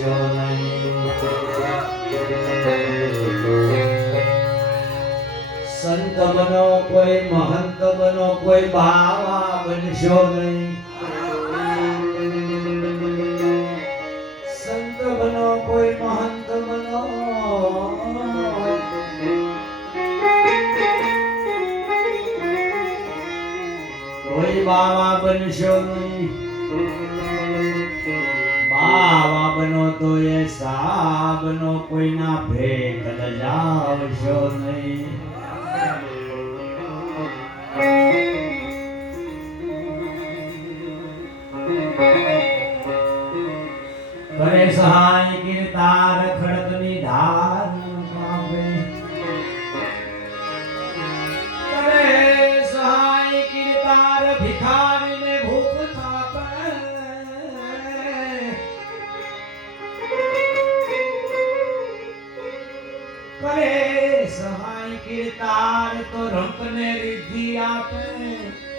બનશો નહીં. સંત બનો કોઈ મહંત બનો કોઈ બાવા બનશો નહીં. સંત બનો કોઈ મહંત બનો કોઈ બાવા બનશો નહીં. બાવા બનો તો એ સાબનો કોઈના ભેટ લજાવશો નહીં. કરે સહાય કીર્તાર ખડકની ધાર પામે. કરે સહાય કીર્તાર ભિખારીને ભૂખ થાપે. કરે સહાય કીર્તાર તો રંકને રિદ્ધિ આપે.